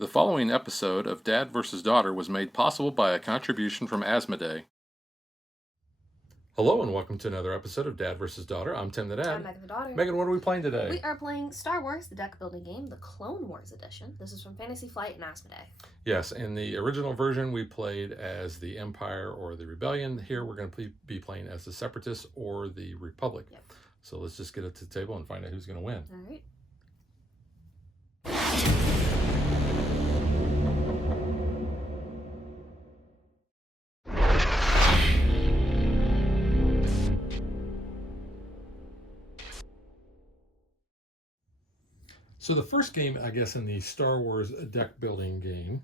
The following episode of Dad vs. Daughter was made possible by a contribution from Asmodee. Hello and welcome to another episode of Dad vs. Daughter. I'm Tim the Dad. I'm Megan the Daughter. Megan, what are we playing today? We are playing Star Wars, the deck building game, the Clone Wars edition. This is from Fantasy Flight and Asmodee. Yes, in the original version we played as the Empire or the Rebellion. Here we're going to be playing as the Separatists or the Republic. Yep. So let's just get it to the table and find out who's going to win. All right. So the first game, I guess, in the Star Wars deck building game,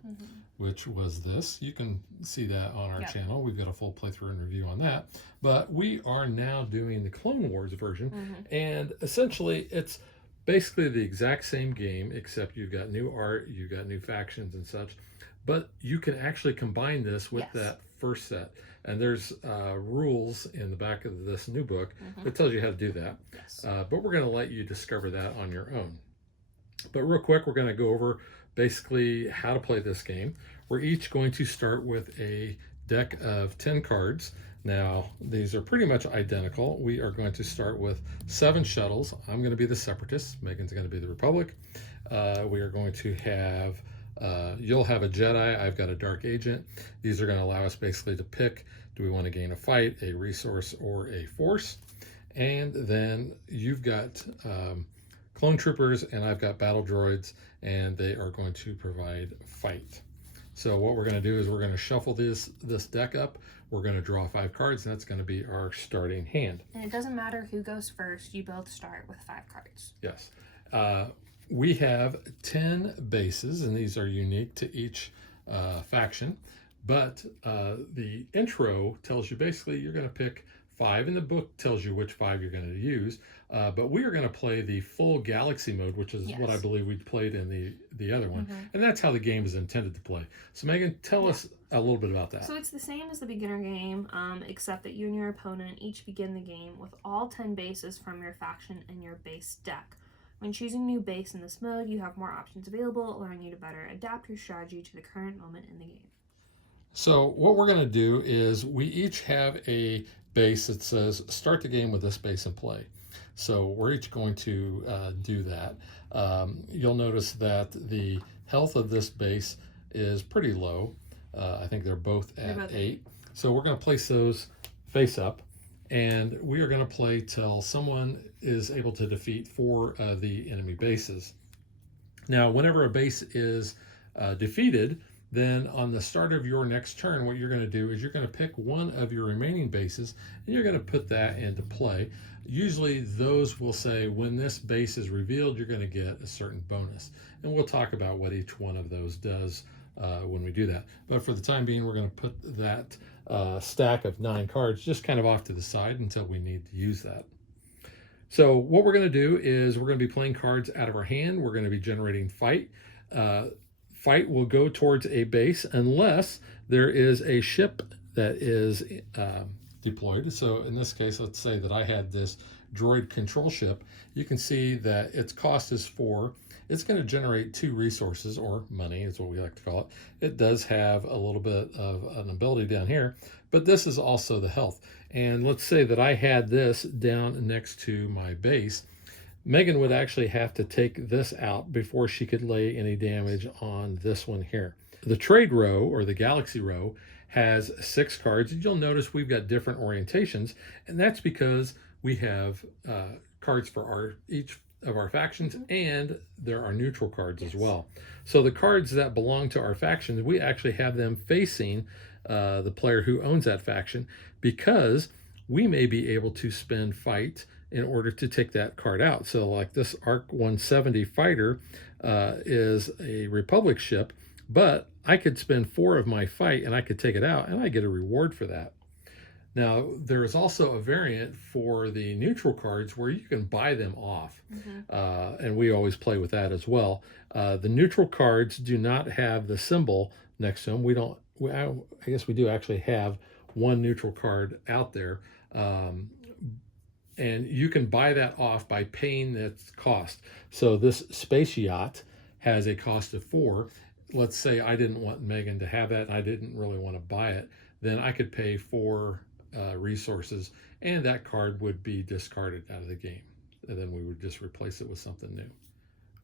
which was this. You can see that on our channel. We've got a full playthrough and review on that. But we are now doing the Clone Wars version. And essentially, it's basically the exact same game, except you've got new art, you've got new factions and such. But you can actually combine this with that first set. And there's rules in the back of this new book that tells you how to do that. But we're going to let you discover that on your own. But real quick, we're going to go over basically how to play this game. We're each going to start with a deck of 10 cards. Now, these are pretty much identical. We are going to start with 7 shuttles. I'm going to be the Separatist. Megan's going to be the Republic. We are going to have, you'll have a Jedi. I've got a Dark Agent. These are going to allow us basically to pick, do we want to gain a fight, a resource, or a force? And then you've got clone troopers, and I've got battle droids, and they are going to provide fight. So what we're going to do is we're going to shuffle this deck up. We're going to draw 5 cards, and that's going to be our starting hand. And it doesn't matter who goes first. You both start with 5 cards. Yes. We have 10 bases, and these are unique to each faction. But the intro tells you basically you're going to pick 5, and the book tells you which 5 you're going to use. But we are going to play the full galaxy mode, which is what I believe we played in the other one. And that's how the game is intended to play. So Megan, tell us a little bit about that. So it's the same as the beginner game, except that you and your opponent each begin the game with all 10 bases from your faction in your base deck. When choosing new base in this mode, you have more options available, allowing you to better adapt your strategy to the current moment in the game. So what we're going to do is we each have a base that says start the game with this base and play. So we're each going to do that. You'll notice that the health of this base is pretty low. I think they're both at 8. So we're going to place those face up, and we are going to play till someone is able to defeat 4 of the enemy bases. Now, whenever a base is defeated, then on the start of your next turn, what you're going to do is you're going to pick one of your remaining bases, and you're going to put that into play. Usually those will say when this base is revealed, you're going to get a certain bonus. And we'll talk about what each one of those does when we do that. But for the time being, we're going to put that stack of 9 cards just kind of off to the side until we need to use that. So what we're going to do is we're going to be playing cards out of our hand. We're going to be generating fight. Fight will go towards a base unless there is a ship that is deployed. So in this case, let's say that I had this droid control ship. You can see that its cost is 4. It's going to generate 2 resources, or money is what we like to call it. It does have a little bit of an ability down here, but this is also the health. And let's say that I had this down next to my base. Megan would actually have to take this out before she could lay any damage on this one here. The trade row, or the galaxy row, has 6 cards. And you'll notice we've got different orientations, and that's because we have cards for each of our factions, and there are neutral cards as well. So the cards that belong to our factions, we actually have them facing the player who owns that faction, because we may be able to spend fight in order to take that card out. So like this ARC 170 fighter is a Republic ship, but I could spend 4 of my fight and I could take it out, and I get a reward for that. Now, there is also a variant for the neutral cards where you can buy them off, and we always play with that as well. The neutral cards do not have the symbol next to them. I guess we do actually have one neutral card out there. And you can buy that off by paying its cost. So this space yacht has a cost of 4. let's say I didn't want Megan to have that and I didn't really want to buy it, then I could pay 4 resources and that card would be discarded out of the game. And then we would just replace it with something new.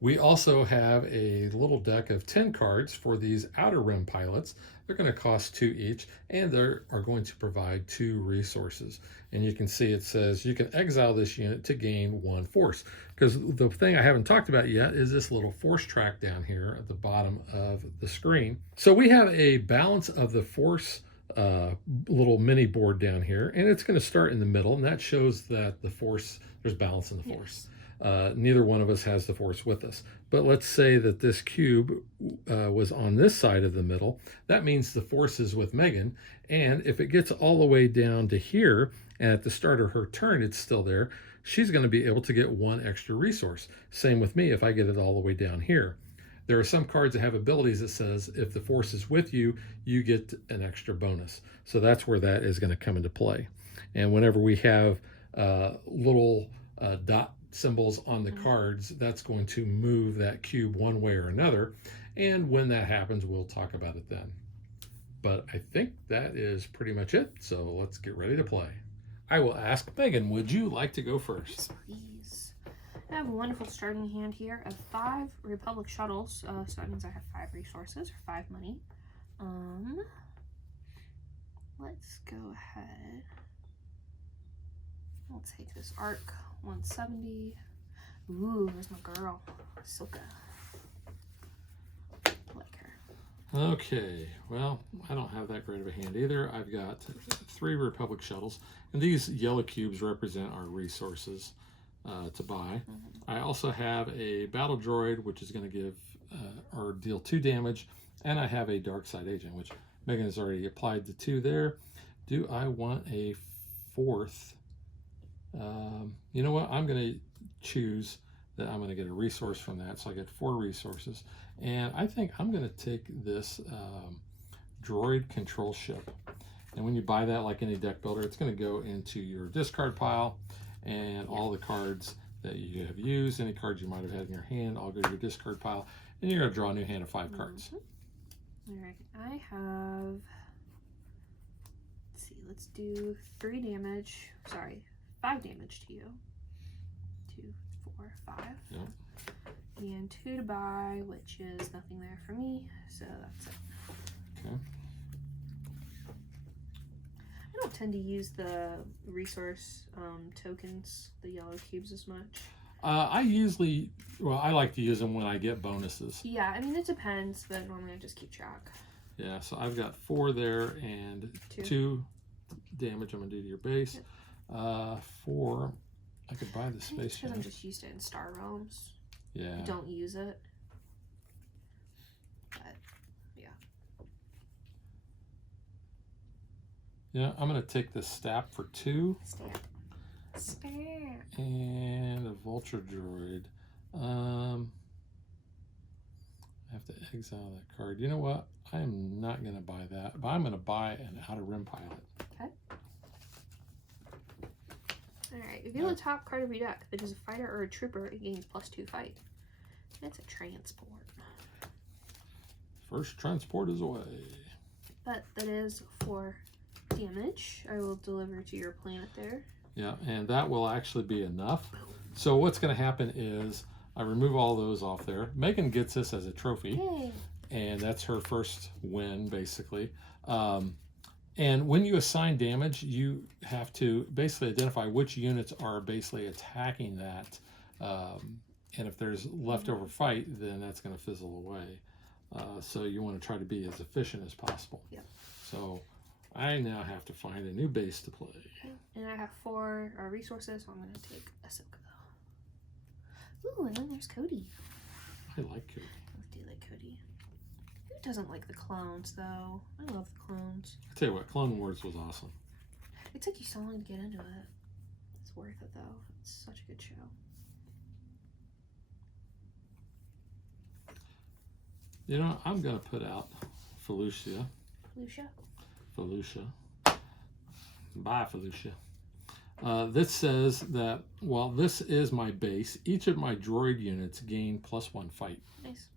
We also have a little deck of 10 cards for these Outer Rim pilots. They're going to cost 2 each, and they are going to provide 2 resources. And you can see it says you can exile this unit to gain 1 force. Because the thing I haven't talked about yet is this little force track down here at the bottom of the screen. So we have a balance of the force little mini board down here, and it's going to start in the middle, and that shows that the force, there's balance in the force. Neither one of us has the force with us. But let's say that this cube was on this side of the middle. That means the force is with Megan. And if it gets all the way down to here, and at the start of her turn it's still there, she's going to be able to get 1 extra resource. Same with me if I get it all the way down here. There are some cards that have abilities that says if the force is with you, you get an extra bonus. So that's where that is going to come into play. And whenever we have little dot symbols on the cards, that's going to move that cube one way or another. And when that happens, we'll talk about it then. But I think that is pretty much it. So let's get ready to play. I will ask Megan, would you like to go first? Please. I have a wonderful starting hand here of 5 Republic shuttles. So that means I have 5 resources or 5 money. Let's go ahead. I'll take this arc 170. Ooh, there's my girl, Silka. Like her. Okay, well, I don't have that great of a hand either. I've got 3 Republic shuttles, and these yellow cubes represent our resources to buy. I also have a battle droid, which is going to give or deal 2 damage, and I have a dark side agent, which Megan has already applied the 2 there. Do I want a 4th? You know what? I'm going to choose that I'm going to get a resource from that. So I get 4 resources. And I think I'm going to take this droid control ship. And when you buy that, like any deck builder, it's going to go into your discard pile. And all the cards that you have used, any cards you might have had in your hand, all go to your discard pile. And you're going to draw a new hand of 5 cards. All right. I have, let's see, let's do 3 damage. Sorry. 5 damage to you. 2, 4, 5. Yep. And 2 to buy, which is nothing there for me, so that's it. Okay. I don't tend to use the resource tokens, the yellow cubes, as much. I usually, well, I like to use them when I get bonuses. Yeah, I mean, it depends, but normally I just keep track. Yeah, so I've got 4 there and 2 damage I'm going to do to your base. Yep. 4, I could buy the space because I'm just used to it in Star Realms. Yeah. I don't use it. But, yeah. Yeah, I'm going to take the Stap for 2. Stap. And a Vulture Droid. I have to exile that card. You know what? I am not going to buy that, but I'm going to buy an Outer Rim pilot. Okay. Alright, reveal the top card of your deck. If it is a fighter or a trooper, it gains +2 fight. It's a transport. First transport is away. But that is 4 damage. I will deliver to your planet there. Yeah, and that will actually be enough. So what's going to happen is I remove all those off there. Megan gets this as a trophy. Yay. And that's her first win, basically. And when you assign damage, you have to basically identify which units are basically attacking that. And if there's leftover fight, then that's going to fizzle away. So you want to try to be as efficient as possible. Yep. So I now have to find a new base to play. Okay. And I have 4 resources, so I'm going to take Ahsoka. Ooh, and then there's Cody. I like Cody. I do like Cody. Who doesn't like the clones, though? I love the clones. I tell you what, Clone Wars was awesome. It took you so long to get into it. It's worth it, though. It's such a good show. You know, I'm going to put out Felucia. Lucia? Bye, Felucia. This says that while this is my base, each of my droid units gain +1 fight. Nice.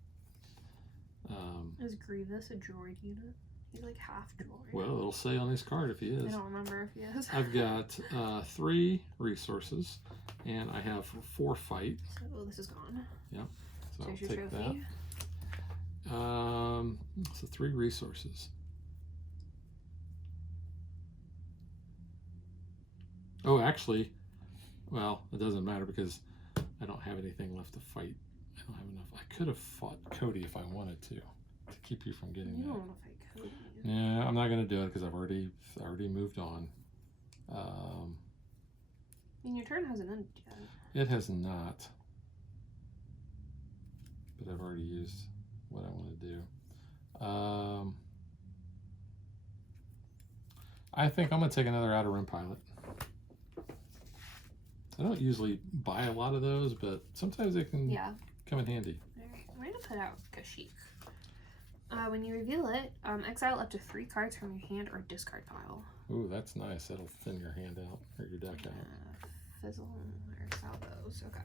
Is Grievous a droid unit? He's like half droid. Well, it'll say on his card if he is. I don't remember if he is. I've got 3 resources, and I have 4 fight. So this is gone. Yep. So There's I'll your take trophy. that. So 3 resources. Oh, actually, well, it doesn't matter because I don't have anything left to fight. I don't have enough. I could have fought Cody if I wanted to keep you from getting You that. don't want to fight Cody. Yeah, I'm not going to do it because I've already moved on. I mean, your turn hasn't ended yet. It has not, but I've already used what I want to do. I think I'm going to take another Outer Rim pilot. I don't usually buy a lot of those, but sometimes they can come in handy. All right, I'm going to put out Kashyyyk. When you reveal it, exile up to 3 cards from your hand or discard pile. Ooh, that's nice. That'll thin your hand out or your deck out. Fizzle or salvos. Okay.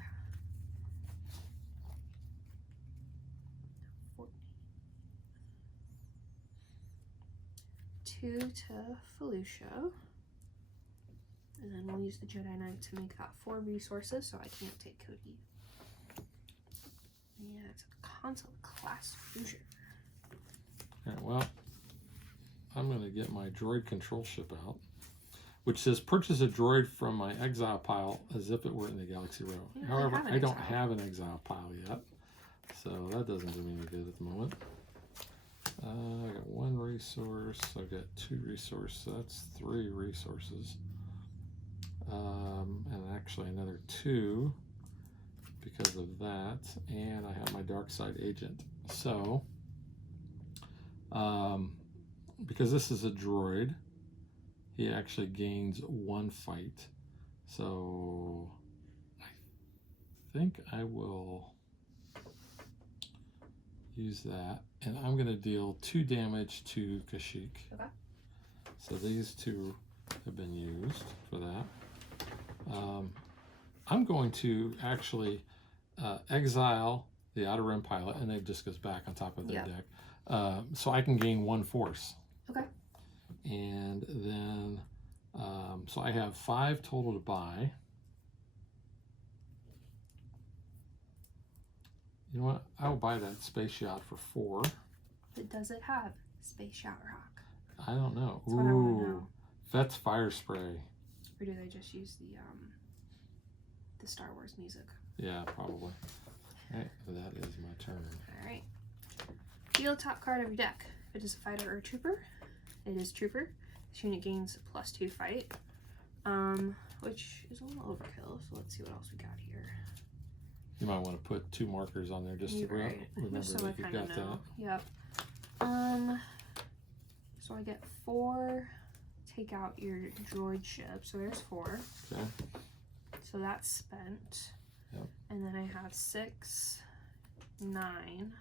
2 to Felucia. And then we'll use the Jedi Knight to make that 4 resources, so I can't take Cody. Yeah, it's a console class fusion. Alright, well, I'm going to get my droid control ship out, which says purchase a droid from my exile pile as if it were in the Galaxy Row. Yeah, however, I don't have an exile pile yet, so that doesn't do me any good at the moment. I got 1 resource, I've got 2 resources, so that's 3 resources. And actually another 2 because of that, and I have my dark side agent. So, because this is a droid, he actually gains 1 fight. So, I think I will use that, and I'm going to deal 2 damage to Kashyyyk. Okay. So these 2 have been used for that. I'm going to actually exile the Outer Rim pilot, and it just goes back on top of their deck. So I can gain 1 force. Okay. And then, so I have 5 total to buy. You know what? I will buy that space yacht for 4. But does it have space yacht rock? I don't know. That's what I want to know. That's fire spray. Or do they just use the Star Wars music? Yeah, probably. All right, so that is my turn. All right. Deal top card of your deck. If it is a fighter or a trooper, it is trooper. This unit gains +2 fight, which is a little overkill. So let's see what else we got here. You might want to put 2 markers on there just to remember that you've got that. Yep. So I get 4. Take out your droid ship. So there's 4. Okay. So that's spent. Yep. And then I have 6, 9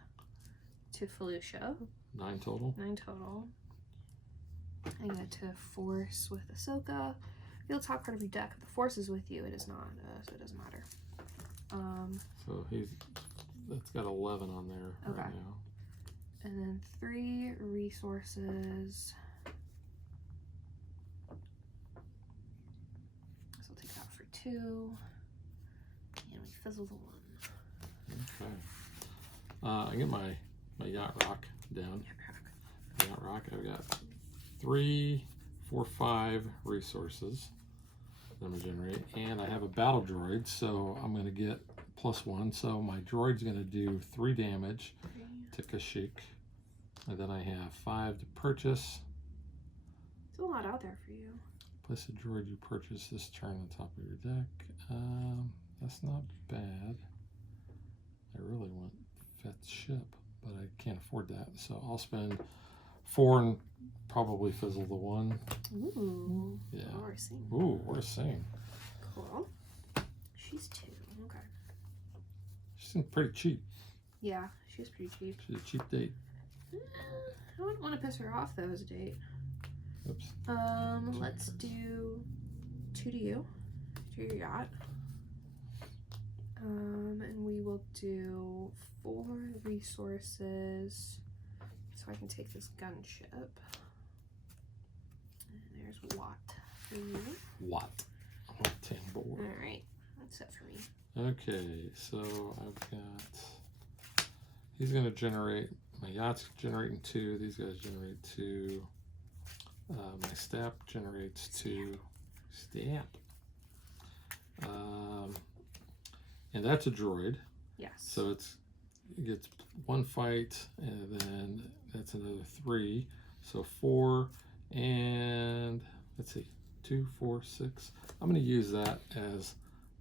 to Felucia. 9 total. 9 total. I get to Force with Ahsoka. Feel top card of your deck. If the Force is with you, it is not, so it doesn't matter. So that's got 11 on there right now. And then 3 resources. So I'll take that for 2. And we fizzle the 1. Okay. I get my yacht rock down. Yacht rock. I've got 3, 4, 5 resources that I'm gonna generate, and I have a battle droid, so I'm gonna get +1. So my droid's gonna do 3 damage to Kashyyyk, and then I have 5 to purchase. There's a lot out there for you. Place a droid you purchase this turn on top of your deck. That's not bad. I really want Feth's ship, but I can't afford that, so I'll spend 4 and probably fizzle the 1. Ooh. Yeah. We're seeing. Ooh, we're seeing. Cool. She's 2. Okay. She's pretty cheap. Yeah, she's pretty cheap. She's a cheap date. I wouldn't want to piss her off though as a date. Oops. Let's do 2 to you, to your yacht. And we will do 4 resources can take this gunship. And there's Watt for you. Watt. Tin board. Alright, that's it for me. Okay, so I've got, he's going to generate, my yacht's generating 2, these guys generate 2, my stamp generates 2, stamp. And that's a droid. Yes. So it gets 1 fight, and then that's another 3. So 4, and let's see, 2, 4, 6. I'm going to use that as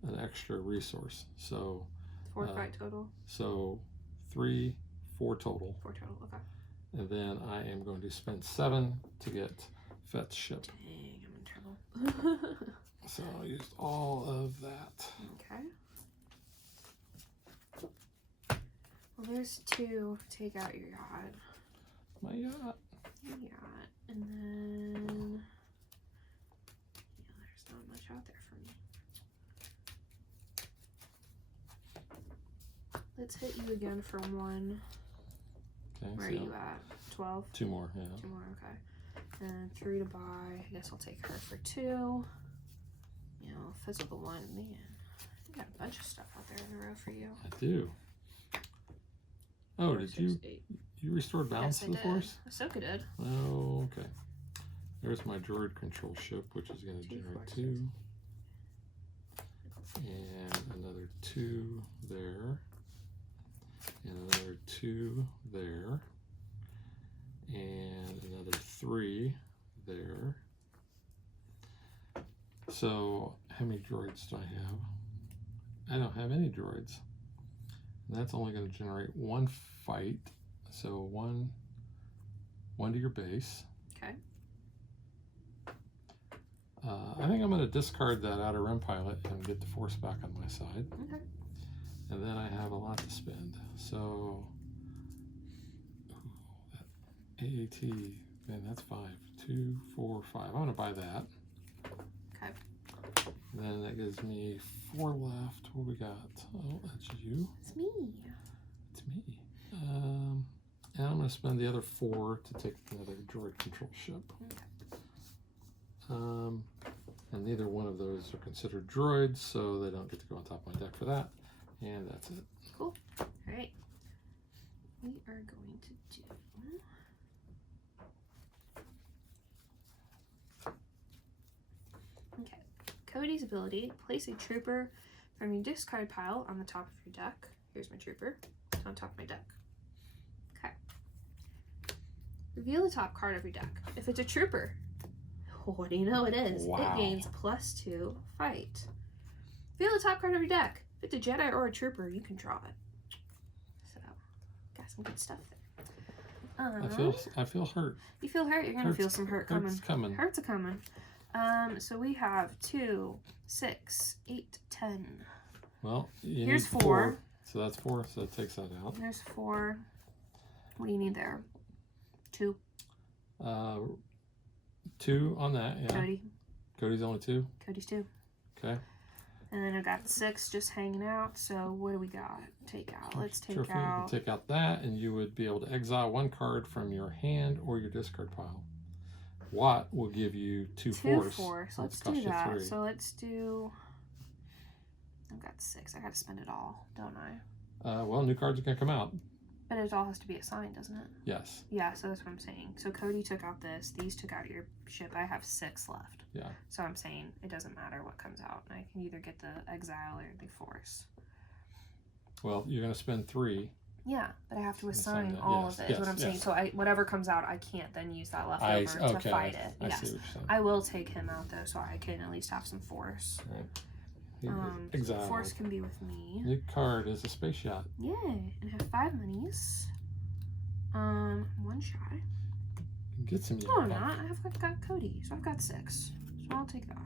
an extra resource. So 4 fight total. So 3, 4 total. 4 total. Okay. And then I am going to spend 7 to get Fett's ship. Dang, I'm in trouble. So I'll use all of that. Okay. Well, there's 2. Take out your yacht. My yacht. Your yacht. And then... yeah, there's not much out there for me. Let's hit you again for 1. Okay. Where are you at? 12? 2 more, yeah. 2 more, okay. And 3 to buy. I guess I'll take her for 2. You know, fizzle the 1. Man, you got a bunch of stuff out there in a row for you. I do. Oh, 4, did 6, you 8. you restored balance to the Force? Ahsoka did. Oh, okay. There's my droid control ship, which is going to 2, generate 4, 2. And another 2 there. And another 2 there. And another 3 there. So how many droids do I have? I don't have any droids. And that's only going to generate 1 fight. So one to your base. Okay. I think I'm going to discard that Outer Rim pilot and get the Force back on my side. Okay. And then I have a lot to spend. So AAT, man, that's 5. 2, 4, 5. I'm going to buy that. Okay. And then that gives me 4 left. What we got? Oh, that's you. It's me. It's me. And I'm going to spend the other 4 to take another droid control ship. Okay. And neither one of those are considered droids, so they don't get to go on top of my deck for that. And that's it. Cool. All right. We are going to do... okay. Cody's ability. Place a trooper from your discard pile on the top of your deck. Here's my trooper. It's on top of my deck. Okay. Reveal the top card of your deck. If it's a trooper, what do you know it is? Wow. It gains +2 fight. Reveal the top card of your deck. If it's a Jedi or a trooper, you can draw it. So, got some good stuff there. I feel hurt. You feel hurt? You're gonna feel some hurt coming. Hurt's coming. Hurt's a coming. So we have 2, 6, 8, 10. Well, here's need 4. So that's 4. So that takes that out. There's 4. What do you need there? 2. 2 on that. Yeah. Cody. Cody's only 2. Cody's 2. Okay. And then I got 6 just hanging out. So what do we got? Take out. Let's take Trophy. out. Take out that, and you would be able to exile 1 card from your hand or your discard pile. Watt will give you 2 force. 2 force. So Let's it's cost do you that. 3. So let's do. I've got 6. I got to spend it all, don't I? Well, new cards are gonna come out. But it all has to be assigned, doesn't it? Yes. Yeah, so that's what I'm saying. So Cody took out this. These took out your ship. I have 6 left. Yeah. So I'm saying it doesn't matter what comes out. I can either get the exile or the force. Well, you're gonna spend 3. Yeah, but I have to Assign assign that. all Yes, of it. yes, Is what I'm saying. yes. So whatever comes out, I can't then use that leftover to fight it. I Yes. see what you're saying. I will take him out though, so I can at least have some force. Right. Exile. Force can be with me. New card is a space yacht. Yay! And I have 5 minis. 1 shy. Get some. No, I'm not. I've got Cody, so I've got 6. So I'll take that.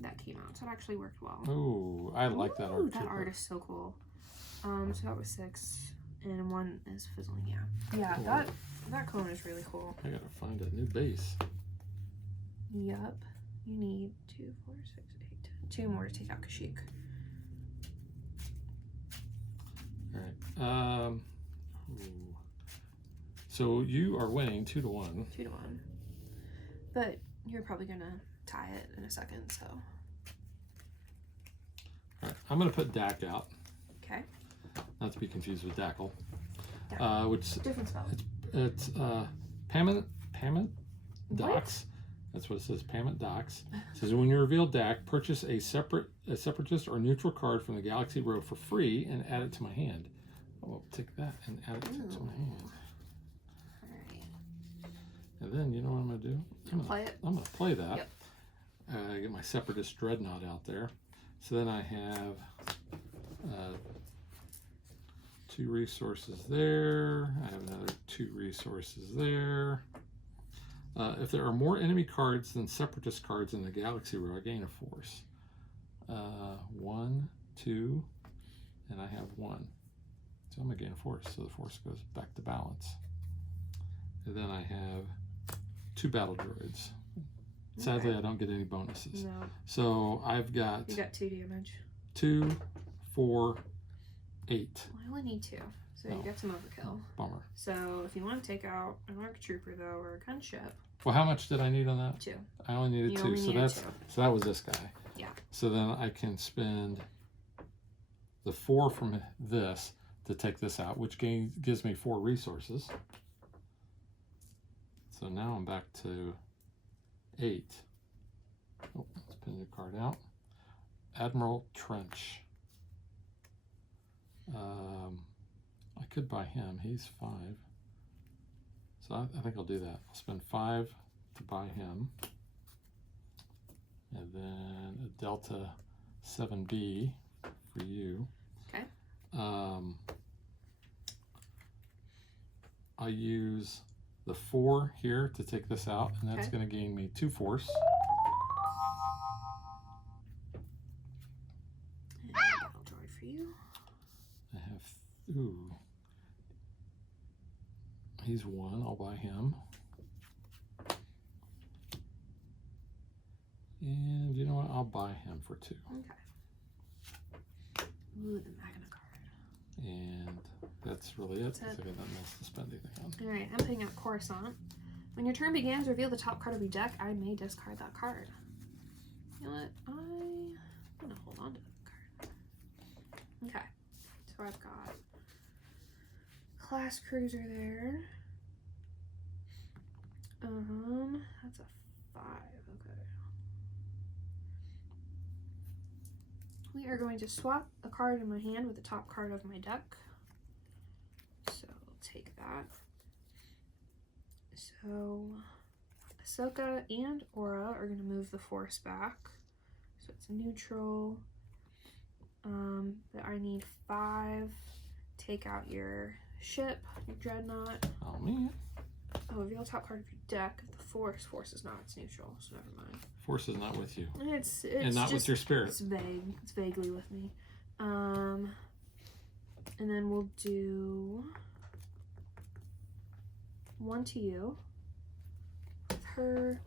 That came out, so it actually worked well. Oh, I like that art. That art is so cool. So that was 6, and 1 is fizzling. Yeah, Cool. that cone is really cool. I gotta find a new base. Yup. You need 2, 4, 6, 8, 10. 2 more to take out Kashyyyk. All right. So you are winning 2-1. 2-1. But you're probably gonna tie it in a second, so. All right, I'm gonna put Dak out. Okay. Not to be confused with Dackle. Which different spell. It's Payment Docs. That's what it says. Payment Docs. It says when you reveal Dak, purchase a separatist or neutral card from the Galaxy Row for free and add it to my hand. I'll take that and add it to my hand. All right. And then you know what I'm gonna do? I'm gonna play that. Yep. Get my separatist dreadnought out there. So then I have 2 resources there. I have another 2 resources there. If there are more enemy cards than separatist cards in the Galaxy Row, I gain a force. 1, 2, and I have 1. So I'm gonna gain a force, so the force goes back to balance. And then I have 2 battle droids. Sadly, I don't get any bonuses. No. So I've got... You got 2 damage. 2, 4, 8. Well, I only need 2, so you got some overkill. Bummer. So if you want to take out an ARC Trooper, though, or a gunship... Well, how much did I need on that? 2. I only needed 2. So that was this guy. Yeah. So then I can spend the 4 from this to take this out, which gives me 4 resources. So now I'm back to 8. Oh, let's pin your card out. Admiral Trench. I could buy him. He's 5. So I think I'll do that. I'll spend 5 to buy him. And then a Delta 7B for you. Okay. I use the 4 here to take this out, and that's going to gain me 2 force. And a battle droid for you. I have, ooh. He's 1, I'll buy him. And you know what, I'll buy him for 2. Okay. Ooh, the Magna card. And that's really it. That's I got nothing else to spend anything on. Alright, I'm putting out Coruscant. When your turn begins, reveal the top card of your deck. I may discard that card. You know what? I'm going to hold on to that card. Okay. So I've got Class Cruiser there. That's a 5. Okay. We are going to swap a card in my hand with the top card of my deck. So I'll take that. So Ahsoka and Aura are going to move the force back. So it's neutral. But I need 5. Take out your ship, your dreadnought. Oh man. Oh, reveal top card of your deck. The force is not. It's neutral, so never mind. Force is not with you. It's and not just, with your spirit. It's vague. It's vaguely with me. And then we'll do 1 to you with her.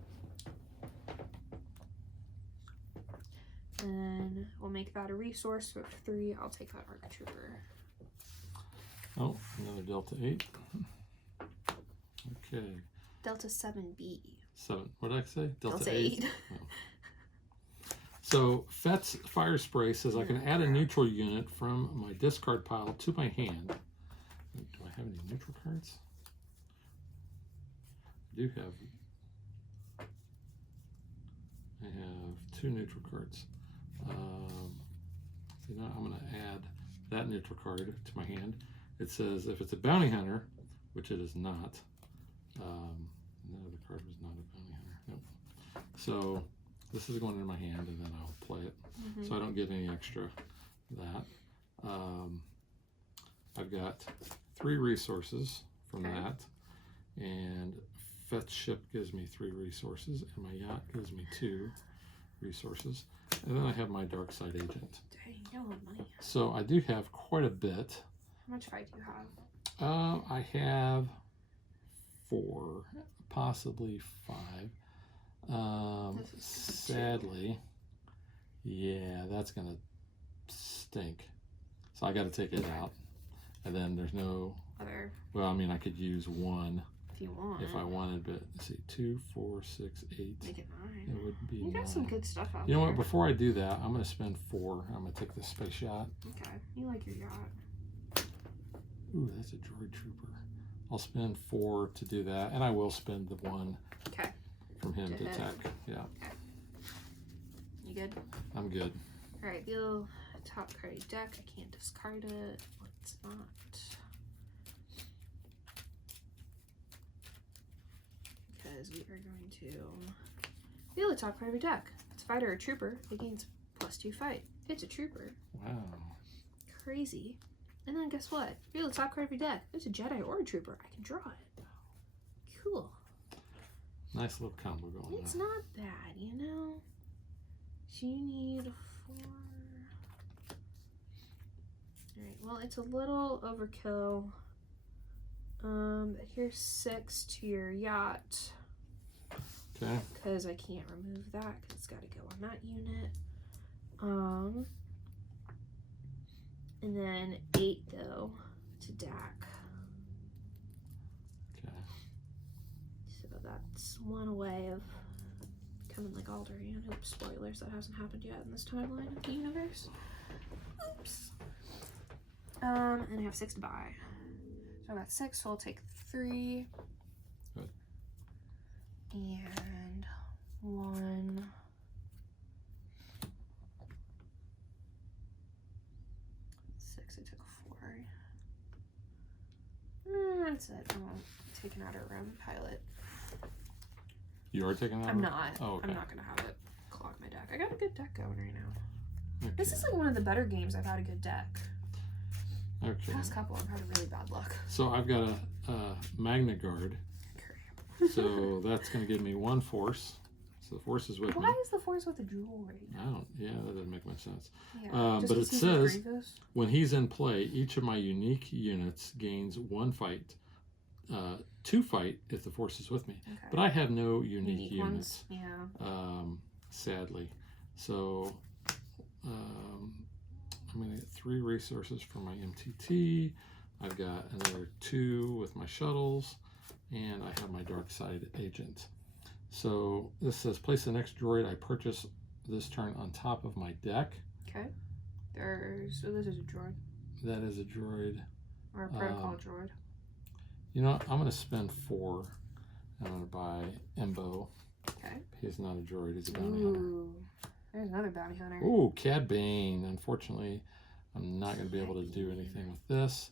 And we'll make that a resource. So 3, I'll take that ARC Trooper. Oh, another Delta 8. Okay. Delta 7B. 7. What did I say? Delta 8. Oh. So Fett's Fire Spray says I can add a neutral unit from my discard pile to my hand. Do I have any neutral cards? I do have. I have 2 neutral cards. So now I'm going to add that neutral card to my hand. It says if it's a bounty hunter, which it is not. No, the card was not a bounty hunter. Nope. So this is going in my hand, and then I'll play it, so I don't get any extra that. I've got 3 resources from that, and Fett's ship gives me 3 resources, and my yacht gives me 2 resources, and then I have my dark side agent. Dang, you don't have money. So I do have quite a bit. How much fight do you have? I have 4, possibly 5. Sadly, yeah, that's gonna stink. So I got to take it out, and then there's no other. Well, I mean, I could use one If you want. if I wanted, but let's see, 2, 4, 6, 8. Make it 9. It would be You 9. got some good stuff out You know there. what? Before I do that, I'm going to spend 4. I'm going to take the space yacht. Okay. You like your yacht. Ooh, that's a droid trooper. I'll spend 4 to do that, and I will spend the 1 from him to attack. Yeah. Okay. You good? I'm good. All right. The top card of your deck. I can't discard it. Let's not. Because we are going to feel the top card of your deck. It's a fighter or trooper. It gains +2 fight. It's a trooper. Wow. Crazy. And then guess what? Feel the top card of your deck. It's a Jedi or a trooper. I can draw it. Cool. Nice little combo going It's there. not bad, you know? So you need 4. Alright, well, it's a little overkill. Here's 6 to your yacht. Okay. Because I can't remove that because it's got to go on that unit. And then 8 though to DAC. Okay. So that's 1 away of becoming like Alderaan. Oops, spoilers, that hasn't happened yet in this timeline of the universe. Oops. And I have 6 to buy. So I got 6, so I'll take 3. Good. And 1. I took 4. That's it. I'm taking out a room pilot. You are taking that? I'm not. Oh, okay. I'm not gonna have it clog my deck. I got a good deck going right now. Okay. This is like one of the better games I've had a good deck. Okay. Past couple, I've had really bad luck. So I've got a Magna Guard. So that's going to give me 1 force. So the force is with me. Why is the force with a droid? Yeah, that doesn't make much sense. Yeah, But it says when he's in play, each of my unique units gains 1 fight, 2 fight if the force is with me. Okay. But I have no unique units, ones. Yeah. sadly. So I'm going to get 3 resources for my MTT. I've got another 2 with my shuttles, and I have my dark side agent. So this says place the next droid I purchase this turn on top of my deck. Okay. So this is a droid. That is a droid. Or a protocol droid. You know what? I'm going to spend 4. I'm going to buy Embo. Okay. He's not a droid. He's a bounty hunter. Ooh. There's another bounty hunter. Ooh, Cad Bane. Unfortunately, I'm not going to be able to do anything with this.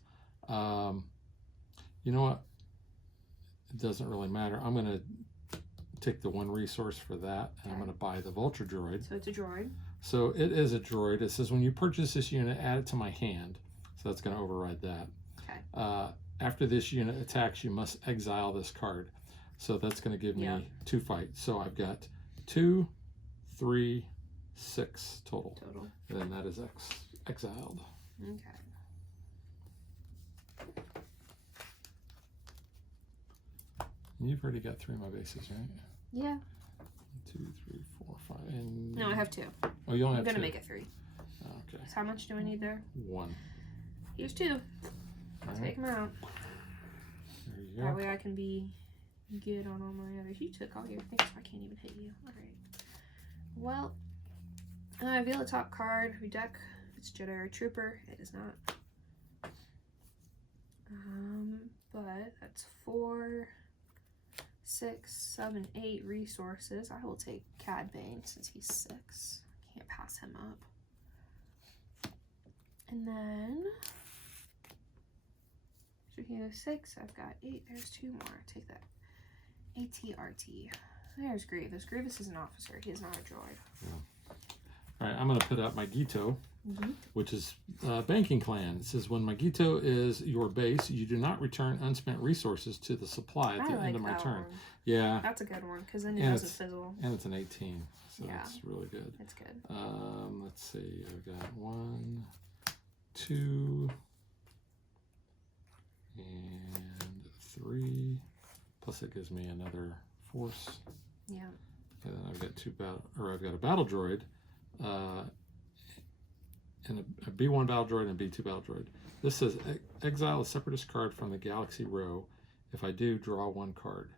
You know what? It doesn't really matter. I'm going to take the 1 resource for that, and I'm going to buy the Vulture Droid. So it's a droid. So it is a droid. It says when you purchase this unit, add it to my hand. So that's going to override that. Okay. After this unit attacks, you must exile this card. So that's going to give me 2 fight. So I've got 2, 3, 6 total. And then that is exiled. Okay. And you've already got 3 of my bases, right? Yeah. 2, 3, 4, 5. And No, I have 2. oh, you only I'm have 2. gonna make it 3. Okay. So how much do I need there? 1. Here's 2. All Take them out. There you go. That way I can be good on all my others. You took all your things, so I can't even hit you. All right. Well, I reveal the top card of your deck. It's Jedi or Trooper. It is not. But that's 4, 6, 7, 8 resources. I will take Cad Bane since he's 6. Can't pass him up. And then so he has 6. I've got 8. There's 2 more. Take that. ATRT. There's Grievous. Grievous is an officer. He is not a droid. Yeah. All right, I'm going to put out my Gito, which is Banking Clan. It says when my Gito is your base, you do not return unspent resources to the supply at the end of my turn. One. Yeah. That's a good one because then it doesn't fizzle. And it's an 18, so Yeah. that's really good. It's good. Let's see. I've got 1, 2, and 3. Plus it gives me another force. Yeah. And then I've got I've got a battle droid. and a B1 battle droid and a B2 battle droid. This says exile a separatist card from the galaxy row. If I do, draw one card.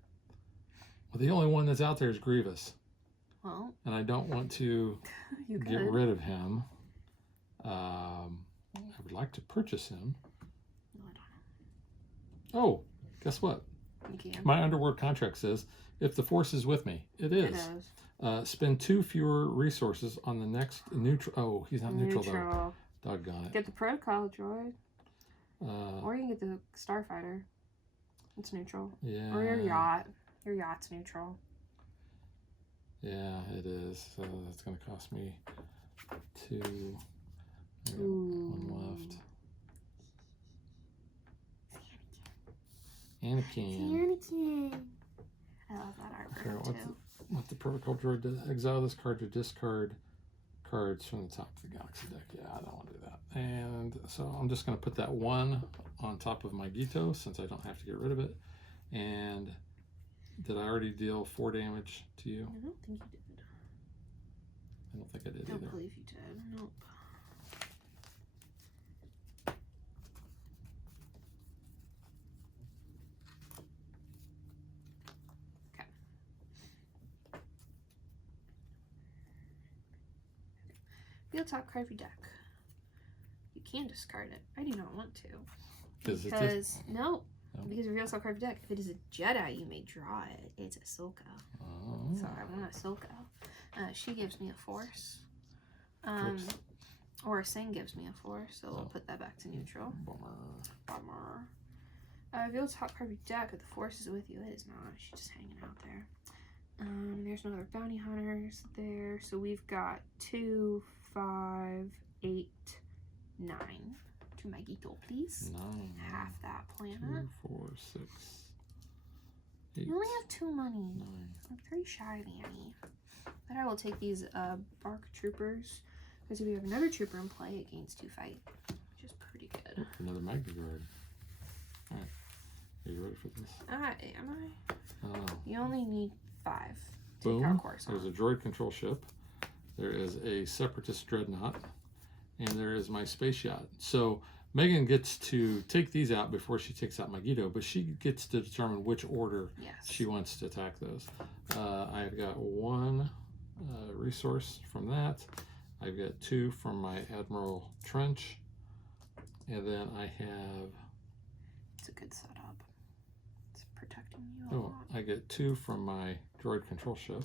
Well, the only one that's out there is Grievous. Well, and I don't want to get rid of him. I would like to purchase him. No, I don't know. Oh, guess what? You can. My underworld contract says, if the force is with me, it is. It is. Spend 2 fewer resources on the next neutral. Oh, he's not neutral though. Doggone it. Get the protocol droid. Or you can get the starfighter. It's neutral. Yeah. Or your yacht. Your yacht's neutral. Yeah, it is. So that's going to cost me 2. Ooh. One left. Anakin. Anakin. I love that art for him too. Let the protocol droid to exile this card to discard cards from the top of the galaxy deck. Yeah, I don't want to do that. And so I'm just going to put that 1 on top of my Gito since I don't have to get rid of it. And did I already deal 4 damage to you? I don't think you did. I don't think I did I don't either. believe you did. Nope. Okay. Feel top card of your deck. You can discard it. I do not want to. Because no. Because reveal top card of your deck. If it is a Jedi, you may draw it. It's Ahsoka. Oh. So I want Ahsoka. She gives me a force. Oops. Or a Sing gives me a force, so we'll put that back to neutral. Bummer. Reveal top card of your deck. If the force is with you, it is not. She's just hanging out there. There's no other bounty hunters there. So we've got 2, 5, 8, 9. To my Gito, please. 9. Half that planet. 2, 4, 6, 8. You only have 2 money. 9. I'm 3 shy, Annie. But I will take these bark troopers. Because if you have another trooper in play, it gains 2 fight. Which is pretty good. Ooh, another MacLeod. Alright. Are you ready for this? Am I? Oh. You only need 5. Boom. There's a droid control ship. There is a separatist dreadnought. And there is my space yacht. So Megan gets to take these out before she takes out my Gito, but she gets to determine which order she wants to attack those. I've got 1 resource from that. I've got 2 from my Admiral Trench. And then I have... It's a good setup. It's protecting you a lot. I get 2 from my droid control ship.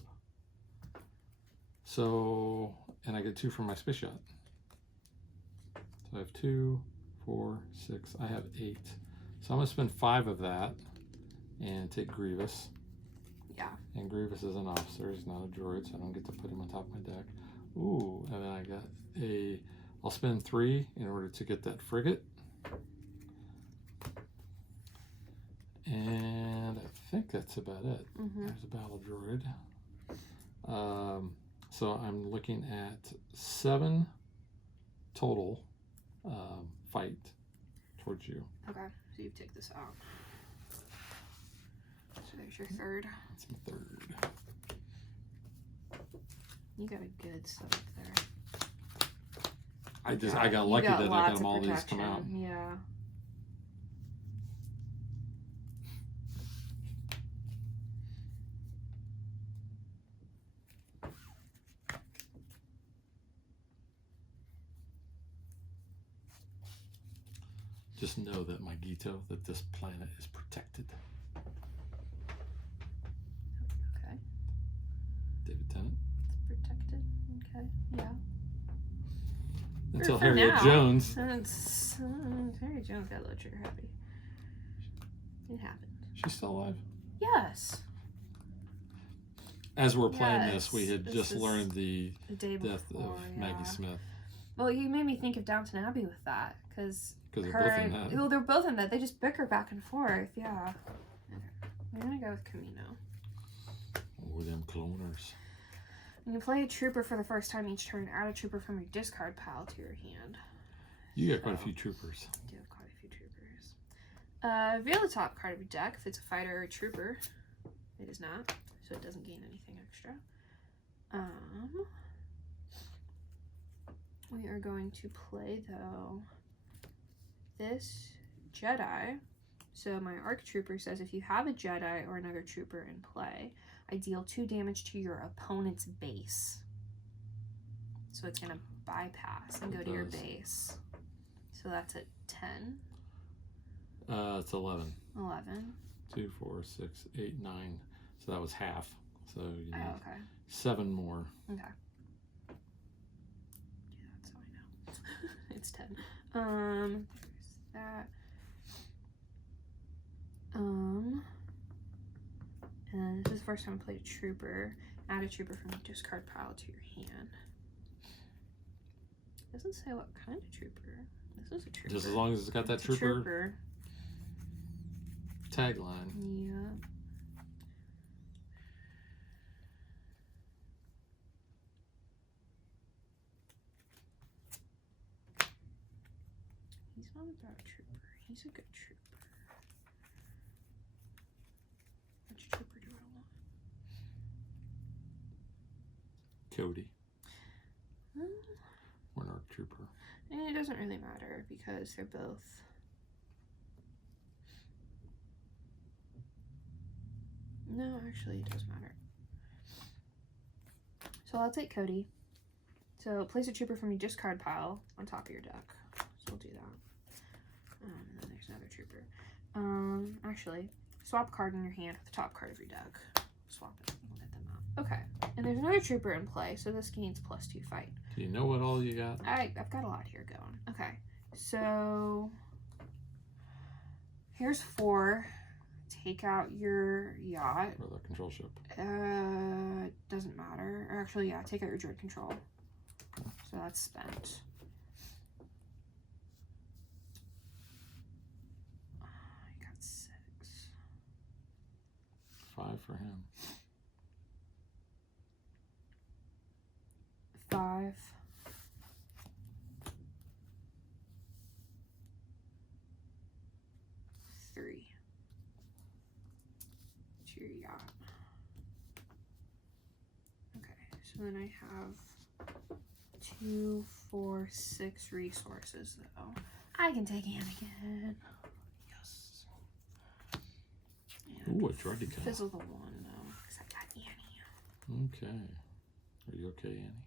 So, and I get 2 from my space yacht. So I have 2, 4, 6, I have 8. So I'm going to spend 5 of that and take Grievous. Yeah. And Grievous is an officer, he's not a droid, so I don't get to put him on top of my deck. Ooh, and then I got I'll spend 3 in order to get that frigate. And I think that's about it. There's a battle droid. So I'm looking at 7 total fight towards you. Okay, so you take this out. So there's your 3rd. That's my 3rd. You got a good setup there. I got lucky that I got them all these come out. Yeah. Just know that my Gito, that this planet is protected. Okay. David Tennant. It's protected. Okay. Yeah. Until Harriet Jones. Harriet Jones got a little trigger happy. It happened. She's still alive? Yes. As we're playing this, we had just learned the death of Maggie Smith. Well, you made me think of Downton Abbey with that, because they're both in that. Well, they're both in that. They just bicker back and forth. Yeah. I'm gonna go with Camino. Or them cloners. When you play a trooper for the first time each turn, add a trooper from your discard pile to your hand. You got quite a few troopers. I do have quite a few troopers. Reveal the top card of your deck. If it's a fighter or a trooper, it is not, so it doesn't gain anything extra. We are going to play, though, this Jedi. So my ARC Trooper says if you have a Jedi or another Trooper in play, I deal 2 damage to your opponent's base. So it's going to bypass and go to your base. So that's at 10. It's 11. 11. 2, 4, 6, 8, 9. So that was half. So you need okay. 7 more. Okay. Yeah, that's how I know. It's 10. There's that. And this is the first time I played a Trooper. Add a Trooper from the discard pile to your hand. It doesn't say what kind of Trooper. This is a Trooper. Just as long as it's got that trooper tagline. Yeah. He's not a bad Trooper. He's a good Trooper. Which Trooper do I want? Cody. Or an ARC Trooper. And it doesn't really matter because they're both. No, actually, it does matter. So I'll take Cody. So place a Trooper from your discard pile on top of your deck. So we'll do that. And then there's another Trooper. Actually, swap a card in your hand with the top card of your deck. Swap it. We'll get them out. Okay. And there's another Trooper in play, so this gains +2 fight. Do you know what all you got? I've got a lot here going. Okay. So here's 4. Take out your yacht. Or the control ship. Doesn't matter. Or actually, yeah, take out your droid control. So that's spent. I got 6. 5 for him. 5. 3. To your yacht. Okay, so then I have 2, 4, 6 resources though. I can take Anakin. Yes. And Ooh, a droideka. Fizzle the 1 though, because I got Annie. Okay. Are you okay, Annie?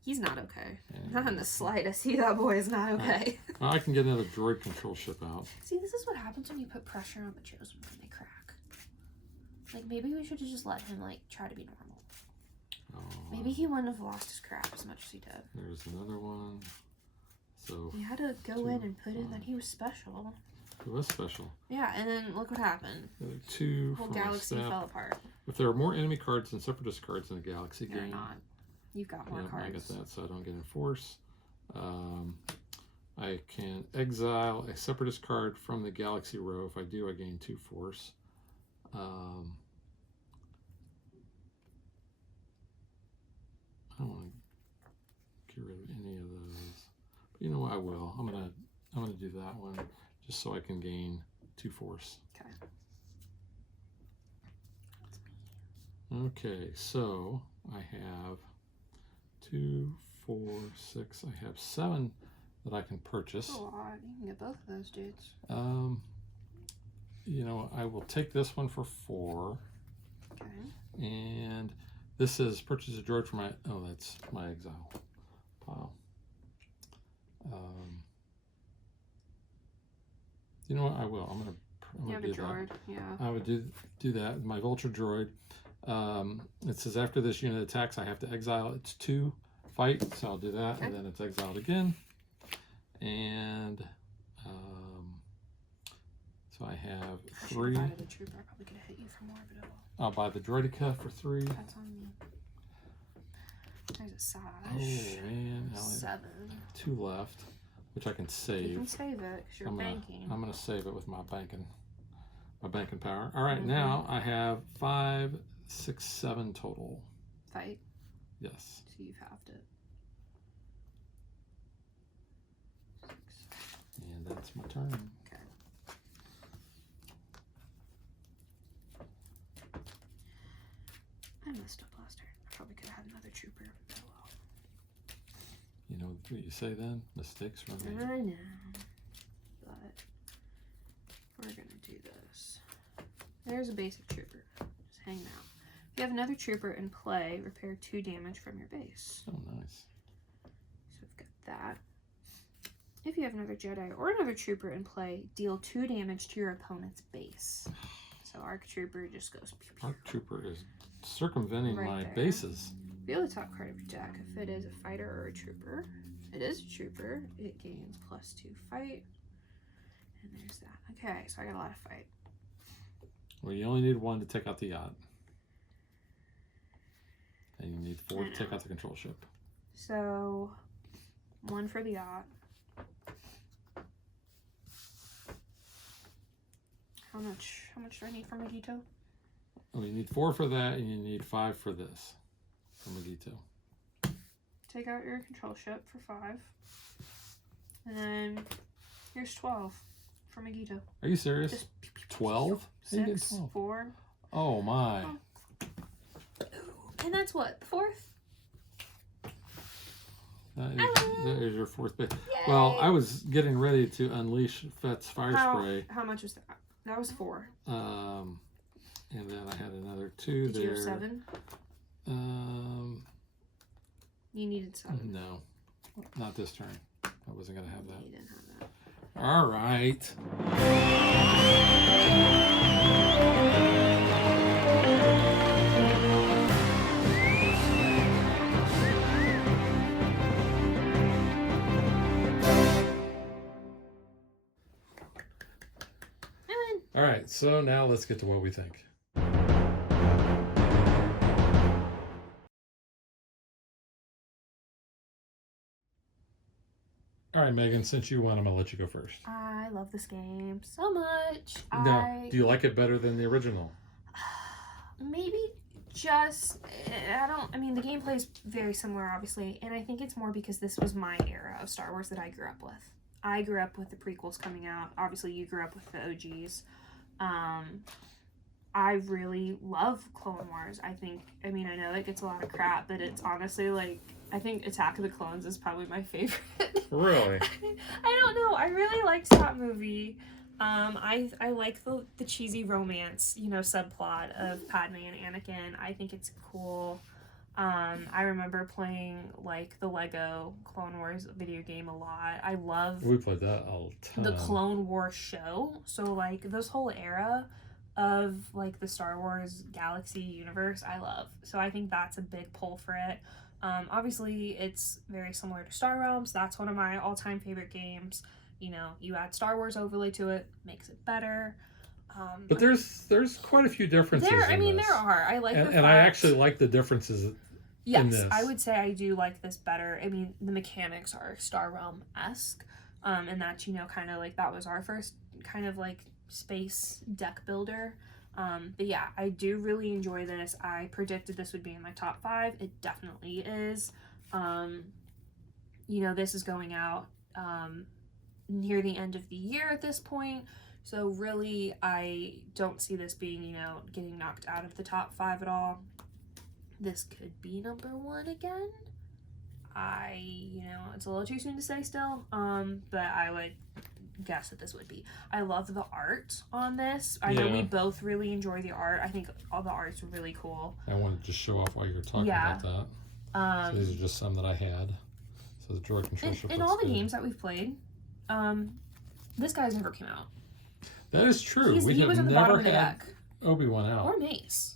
He's not okay. Annie. Not in the slightest. That boy is not okay. I can get another droid control ship out. See, this is what happens when you put pressure on the Chosen when they crack. Like, maybe we should have just let him, like, try to be normal. Oh, Maybe he wouldn't have lost his crap as much as he did. there's another one. So He had to go in and put in that he was special. it was special. Yeah, and then look what happened. 2 The whole from a galaxy step. fell apart. If there are more enemy cards than separatist cards in a galaxy They're game, not. You've got more yeah, I cards. get that, so I don't get in force. I can exile a separatist card from the galaxy row. If I do, I gain 2 force. I don't want to get rid of any of those, but you know what? I will. I'm gonna do that one just so I can gain 2 force. Okay. Okay, so I have 2, 4, 6. I have 7 that I can purchase. That's a lot. You can get both of those dudes. You know, I will take this one for 4. Okay. And this is purchase a droid for my, oh, that's my exile pile. You know what? I will. I'm gonna You have a do droid, that. yeah. I would do that. My vulture droid. It says after this unit attacks, I have to exile its 2 fight. So I'll do that, Okay. and then it's exiled again. And so I have I 3. should have added a trooper. I probably could have hit you for more, but oh well. I'll buy the droideka for 3. That's on me. There's a Sash. Oh man, I only have 7. 2 left, which I can save. You can save it because you're banking. I'm gonna save it with my banking power. All right, now I have 5, 6, 7 total. Fight. Yes. So you've halved it. 6. And that's my turn. Okay. I messed up last turn. I probably could have had another trooper. Oh well. You know know what you say then? Mistakes were made. I know. But we're going to do this. There's a basic trooper. Just hanging out. If you have another trooper in play, repair 2 damage from your base. Oh, nice. So we've got that. If you have another Jedi or another trooper in play, deal 2 damage to your opponent's base. So Arc Trooper just goes pew, pew. Arc Trooper is circumventing Right my there. bases. Reveal the top card of your deck. If it is a fighter or a trooper, if it is a trooper, it gains +2 fight. And there's that. Okay, so I got a lot of fight. Well, you only need 1 to take out the yacht. And you need 4 to take out the control ship. So 1 for the yacht. How much do I need for Magito? Well, you need 4 for that, and you need 5 for this. For Magito. Take out your control ship for 5. And then here's 12 for Magito. Are you serious? Just 12? 6, 4. Oh my. And that's what? The 4th? That is your 4th base. Yay! Well, I was getting ready to unleash Fett's fire spray. How much was that? That was 4. And then I had another 2 Did there. you have 7? You needed 7. No, not this turn. I wasn't gonna have that. You didn't have that. All right. All right, so now let's get to what we think. All right, Megan, since you won, I'm going to let you go first. I love this game so much. Now, do you like it better than the original? Maybe just, I mean, the gameplay is very similar, obviously, and I think it's more because this was my era of Star Wars that I grew up with. I grew up with the prequels coming out. Obviously, you grew up with the OGs. I really love Clone Wars. I know it gets a lot of crap, but it's honestly, like, I think Attack of the Clones is probably my favorite. Really? I don't know. I really liked that movie. I like the cheesy romance, subplot of Padme and Anakin. I think it's cool. I remember playing, like, the Lego Clone Wars video game a lot. I love... We played that all the time. The Clone Wars show. So, like, this whole era of, like, the Star Wars galaxy universe, I love. So I think that's a big pull for it. Obviously, it's very similar to Star Realms. That's one of my all-time favorite games. You add Star Wars overlay to it, makes it better. But there's quite a few differences. There are. I like and I actually like the differences. Yes, in this. I would say I do like this better. I mean, the mechanics are Star Realm-esque, and that's, kind of like, that was our first kind of, like, space deck builder. But yeah, I do really enjoy this. I predicted this would be in my top 5. It definitely is. This is going out near the end of the year at this point. So really, I don't see this being, getting knocked out of the top 5 at all. This could be number 1 again. It's a little too soon to say still, but I would guess that this would be. I love the art on this. I know we both really enjoy the art. I think all the art's really cool. I wanted to show off while you're talking about that. So these are just some that I had. So the droid control ship in all the games that we've played, this guy's never came out. That is true. He was at the bottom of the deck. Obi-Wan out. Or Mace.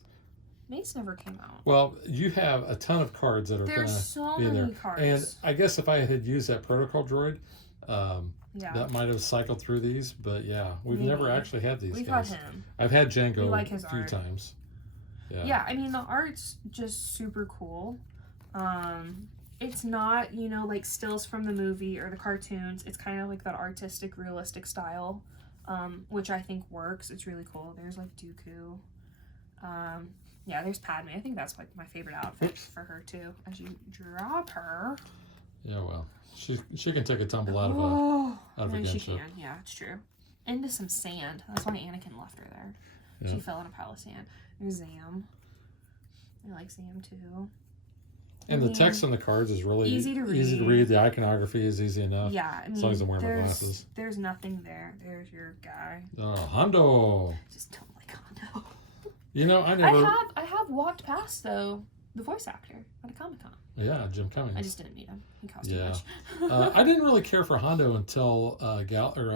Mace never came out. Well, you have a ton of cards that are going to be there. There's so many cards. And I guess if I had used that protocol droid, that might have cycled through these. But yeah, we've never actually had these. We've guys. had him. I've had Django like a few times. Yeah, I mean, the art's just super cool. It's not, like stills from the movie or the cartoons. It's kind of like that artistic, realistic style, which I think works. It's really cool. There's, like, Dooku. Yeah, there's Padme. I think that's, like, my favorite outfit for her, too, as you drop her. Yeah, well, she can take a tumble out of a gunship. She can. Yeah, it's true. Into some sand. That's why Anakin left her there. Yeah. She fell in a pile of sand. There's Zam. I like Zam, too. And the text on the cards is really easy to read. The iconography is easy enough. Yeah, I mean, as long as I'm wearing my glasses. There's nothing there. There's your guy. Oh, Hondo. I just don't like Hondo. You know, I have walked past though the voice actor at a Comic-Con. Yeah, Jim Cummings. I just didn't meet him. He cost too much. I didn't really care for Hondo until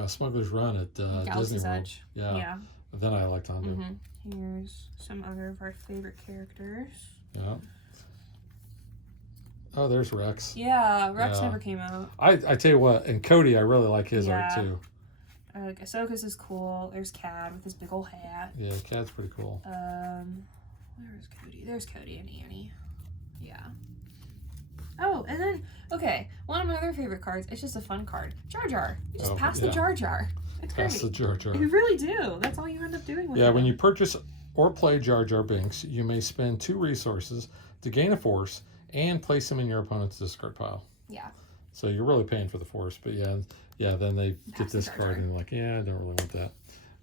Smuggler's Run at Disney World. Edge. Yeah. Then I liked Hondo. Here's some other of our favorite characters. Yeah. Oh, there's Rex. Yeah, Rex never came out. I tell you what, and Cody, I really like his art too. Ahsoka's is cool. There's Cad with his big old hat. Yeah, Cad's pretty cool. Where is Cody? There's Cody and Annie. Yeah. Oh, and then, okay, one of my other favorite cards, it's just a fun card. Jar Jar. You just pass the Jar Jar. It's great. Pass the Jar Jar. You really do. That's all you end up doing with it. When you purchase or play Jar Jar Binks, you may spend 2 resources to gain a force and place them in your opponent's discard pile. Yeah. So you're really paying for the force, but then they get this card and like, I don't really want that.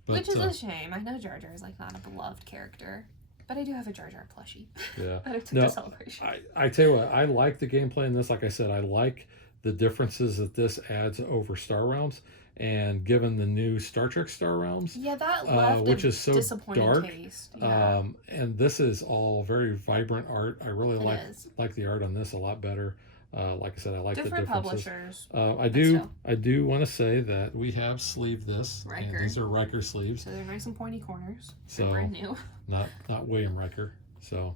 But, which is a shame. I know Jar Jar is like not a beloved character, but I do have a Jar Jar plushie. Yeah. That I took to Celebration. I tell you what, I like the gameplay in this. Like I said, I like the differences that this adds over Star Realms. And given the new Star Trek Star Realms, that left which is so dark, taste. Yeah. And this is all very vibrant art. I really like the art on this a lot better. Like I said, I like different the differences. Publishers. I do want to say that we have sleeved this. Riker. And these are Riker sleeves. So they're nice and pointy corners. So they're brand new. Not William Riker. So.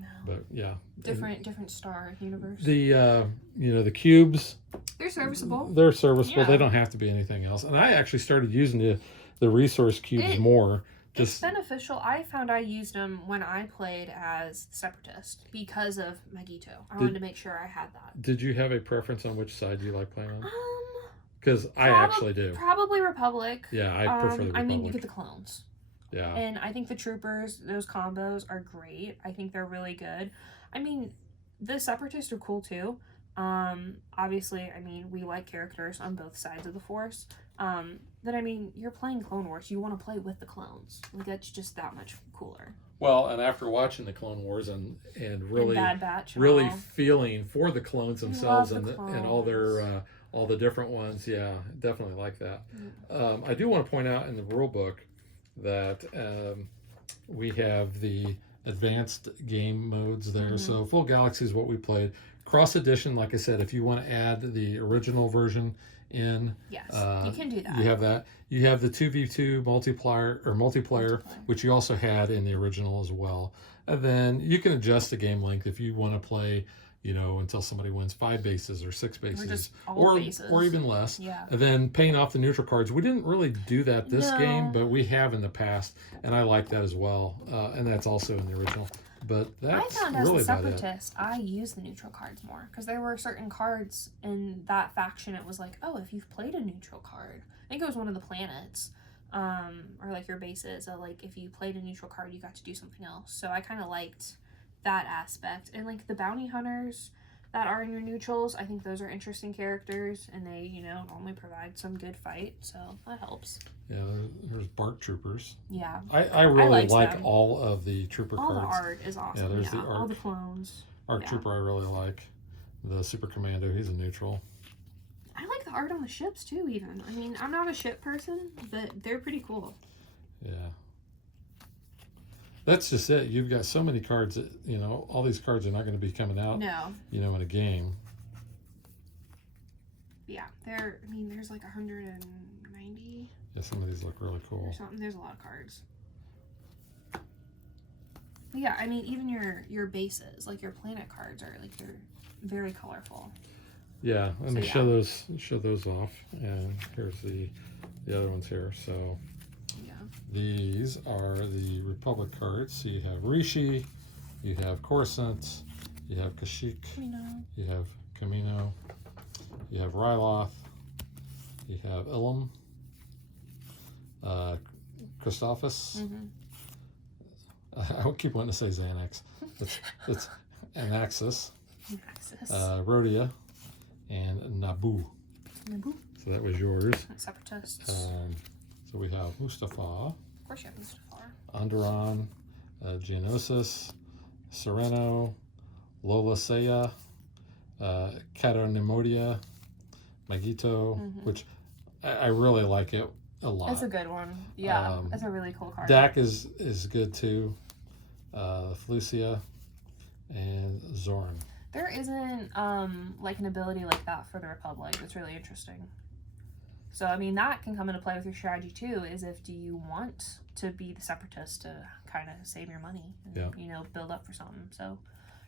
No. But yeah. Different Star universe. The cubes. They're serviceable. They're serviceable. Yeah. They don't have to be anything else. And I actually started using the resource cubes more. It's beneficial. I found I used them when I played as Separatist because of Magito. I wanted to make sure I had that. Did you have a preference on which side you like playing on? Because I actually do. Probably Republic. Yeah, I prefer the Republic. I mean, you get the clones. Yeah. And I think the troopers, those combos are great. I think they're really good. I mean, the Separatists are cool too. Obviously, I mean, we like characters on both sides of the Force. But I mean, you're playing Clone Wars. You want to play with the clones. Like, that's just that much cooler. Well, and after watching the Clone Wars and really Bad Batch really feeling for the clones themselves and all their all the different ones, definitely like that. I do want to point out in the rule book that we have the advanced game modes there. So Full Galaxy is what we played. Cross Edition, like I said, if you want to add the original version in, yes, you can do that. You have that. You have the 2v2 multiplayer, which you also had in the original as well. And then you can adjust the game length if you want to play, until somebody wins 5 bases or 6 bases, or even less. Yeah. And then paying off the neutral cards. We didn't really do that this game, but we have in the past, and I like that as well. And that's also in the original. But that's I found really as a about Separatist, I used the neutral cards more because there were certain cards in that faction. It was like, oh, if you've played a neutral card, I think it was one of the planets, or like your bases. Like if you played a neutral card, you got to do something else. So I kind of liked that aspect. And like the bounty hunters that are in your neutrals, I think those are interesting characters, and they normally provide some good fight. So that helps. Yeah, there's Bark Troopers. Yeah. I really like all of the trooper cards. All the art is awesome. Yeah, there's the Arc. All the clones. Arc Trooper I really like. The Super Commando, he's a neutral. I like the art on the ships too, even. I mean, I'm not a ship person, but they're pretty cool. Yeah. That's just it. You've got so many cards that, all these cards are not going to be coming out, in a game. Yeah, there's like 190. Yeah, some of these look really cool. There's a lot of cards. But yeah, I mean, even your bases, like your planet cards, are like they're very colorful. Yeah, let me show those off, and here's the other ones here. So these are the Republic cards. So you have Rishi, you have Coruscant, you have Kashyyyk, you have Kamino, you have Ryloth, you have Ilum, Christophus. I keep wanting to say Xanax. It's Anaxis, Rhodia, and Naboo. So that was yours. Separatists. So we have Mustafar. Of course you have Mustafar. Onderon, Geonosis, Sereno, Lola Seya, Catanemodia, Magito, which I really like it a lot. It's a good one. Yeah, it's a really cool card. Dak is good too. Felucia and Zorn. There isn't like an ability like that for the Republic. It's really interesting. So I mean that can come into play with your strategy too. Is if do you want to be the Separatist to kind of save your money and you know, build up for something. So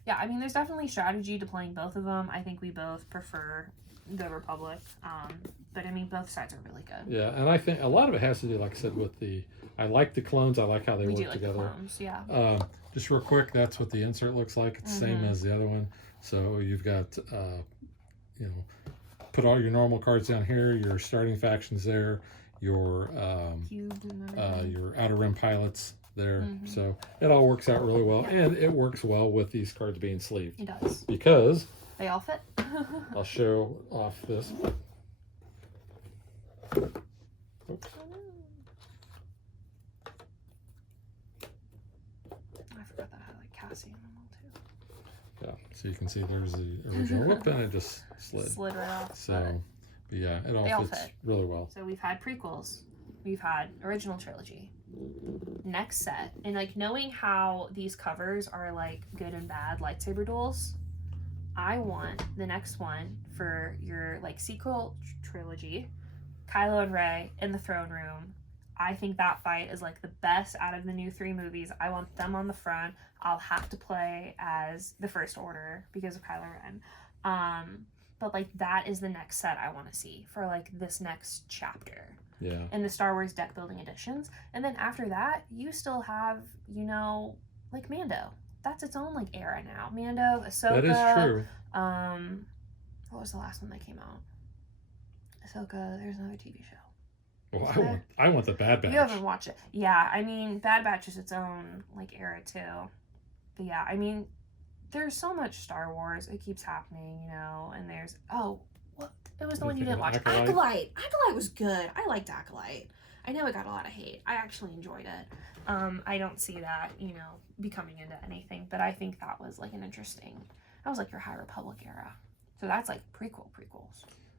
yeah, I mean there's definitely strategy to playing both of them. I think we both prefer the Republic, but I mean both sides are really good. Yeah, and I think a lot of it has to do, like I said, with I like the clones. I like how they work together. The clones, yeah. Just real quick, that's what the insert looks like. It's the same as the other one. So you've got, you know, put all your normal cards down here, your starting factions there, your Outer Rim pilots there. So it all works out really well, and it works well with these cards being sleeved. It does. Because they all fit. I'll show off this. Oops. I forgot that I had like Cassie in them all too. Yeah, so you can see there's the original look, and it just slid right off. So, but yeah, it all fits really well. So we've had prequels, we've had original trilogy, next set, and like knowing how these covers are like good and bad lightsaber duels, I want the next one for your like sequel trilogy, Kylo and Rey in the throne room. I think that fight is like the best out of the new 3 movies. I want them on the front. I'll have to play as the First Order because of Kylo Ren. But like that is the next set I want to see for like this next chapter. Yeah. In the Star Wars deck building editions. And then after that, you still have, you know, like Mando. That's its own like era now. Mando, Ahsoka. That is true. What was the last one that came out? Ahsoka, there's another TV show. Well, I want the Bad Batch. You haven't watched it. Yeah, I mean, Bad Batch is its own, like, era, too. But yeah, I mean, there's so much Star Wars. It keeps happening, you know, and there's, what? It was the one you didn't watch. Acolyte. Acolyte was good. I liked Acolyte. I know it got a lot of hate. I actually enjoyed it. I don't see that, you know, becoming into anything, but I think that was, like, that was, like, your High Republic era. So that's, like, prequels.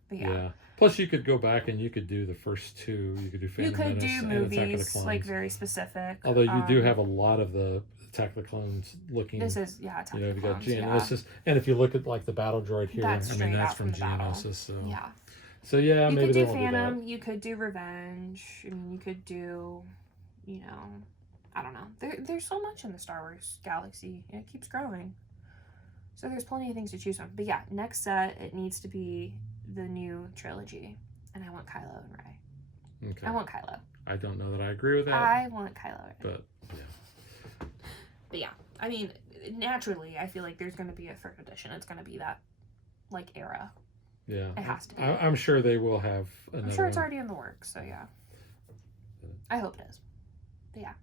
But yeah. Plus, you could go back and you could do the first 2. You could do Phantom Menace do and Attack of the movies, Clones. like very specific. Although you do have a lot of the Attack of the Clones looking. This is Attack of the Clones. You got Geonosis, and if you look at like the battle droid here, that's that's from Geonosis. So yeah. So yeah, you maybe could do they won't Phantom. do that. You could do Revenge. I mean, you could do, you know, I don't know. There's so much in the Star Wars galaxy, and it keeps growing. So there's plenty of things to choose from. But yeah, next set it needs to be the new trilogy, and I want Kylo and Rey. Okay. I want Kylo. I don't know that I agree with that. I want Kylo and Rey. But yeah. But yeah, I mean, naturally, I feel like there's going to be a 3rd edition. It's going to be that like era. Yeah, it has to be. I'm sure they will have another. I'm sure it's already in the works. So yeah, I hope it is. But yeah.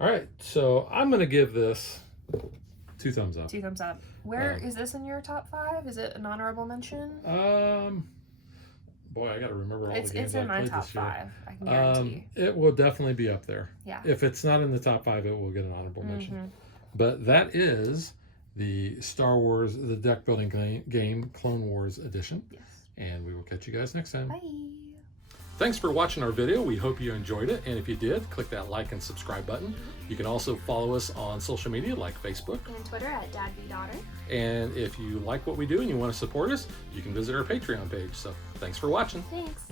All right, so I'm going to give this 2 thumbs up. 2 thumbs up. Where is this in your top 5? Is it an honorable mention? Boy, I got to remember all the games It's in my top 5. I can guarantee. It will definitely be up there. Yeah. If it's not in the top 5, it will get an honorable mention. But that is the Star Wars, the deck building game, Clone Wars edition. Yes. And we will catch you guys next time. Bye. Thanks for watching our video. We hope you enjoyed it. And if you did, click that like and subscribe button. You can also follow us on social media like Facebook and Twitter at DadBeDaughter. And if you like what we do and you want to support us, you can visit our Patreon page. So thanks for watching. Thanks.